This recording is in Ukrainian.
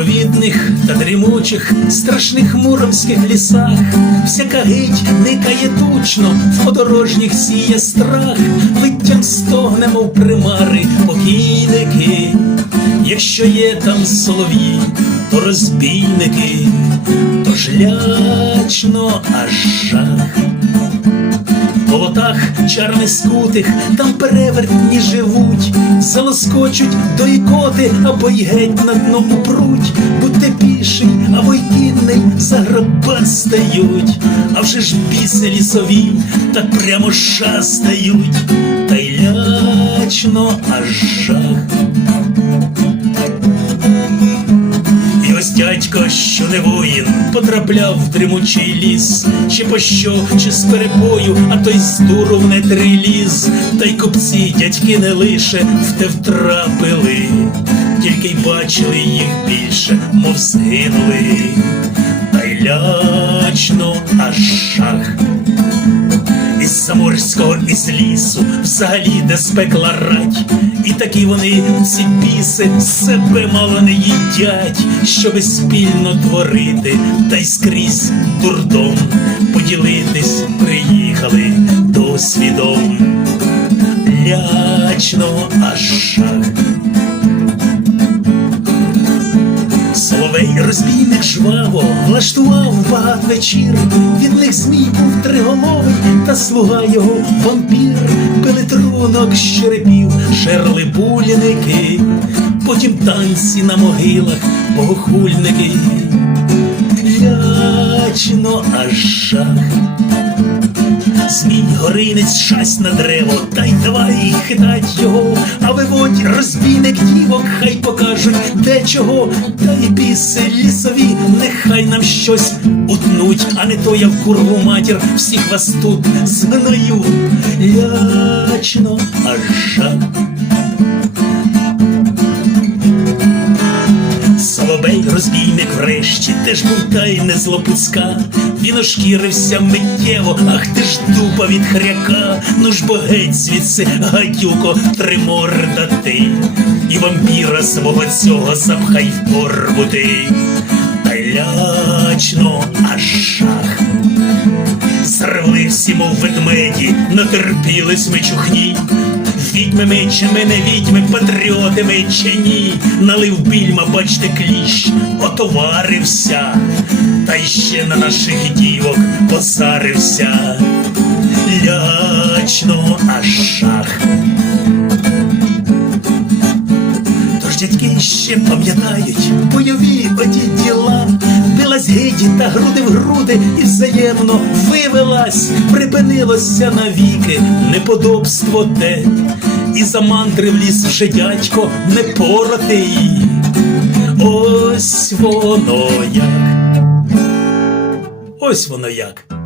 заповідних та дрімучих, страшних муромських лісах, всяка гить никає тучно, в подорожніх сіє страх, виттям стогне, мов примари, покійники. Якщо є там солов'ї, то розбійники, то ж лячно аж жах. Болотах чарами скутих, там перевертні живуть, залоскочуть до ікоти, або й геть на дно упруть, будьте піший, або й кінний, за стають, а вже ж біси лісові, так прямо шастають, та й лячно аж жах. Дядько, що не воїн, потрапляв в дремучий ліс, чи пощо, чи з перебою, а той з дуру в нетрі ліз, та й купці, дядьки не лише в те втрапили, тільки й бачили їх більше, мов згинули, та й лячно аж шах. Заморського, із лісу, взагалі де спекла рать, і такі вони, ці біси, себе мало не їдять, щоби спільно творити, та й скрізь дурдом поділитись приїхали досвідом. Лячно аж шах. Розбійник жваво влаштував багат вечір. Від них змій був триголовий, та слуга його вампір. Пили трунок щерепів, шерли буляники, потім танці на могилах, богохульники. Лячно аж жах. Змій горинець шасть на дерево, та й давай хитать його, а виводь розбійник дівок, хай покажуть де чого, та й біси лісові, нехай нам щось утнуть, а не то я в курву матір всіх вас тут згною. Лячно аж жах. Розбійник врешті теж був та й не злопуцька. Він ошкірився миттєво, ах ти ж дупа від хряка. Ну ж бо геть звідси, гадюко, триморда ти. І вампіра свого цього запхай в порву ти. Та лячно аж шах. Всі, мов ведмеді, натерпілись ми чухні. Відьми ми чи ми не відьми, патріоти ми чи ні. Налив більма, бачте, кліщ, отоварився, та й ще на наших дівок посарився, Лячно аж шах. Дядьки ще пам'ятають бойові оті діла, билась гиді та груди в груди, і взаємно вивелась, припинилося навіки неподобство те, і за мантри в ліс вже дядько не поротий. Ось воно як. Ось воно як.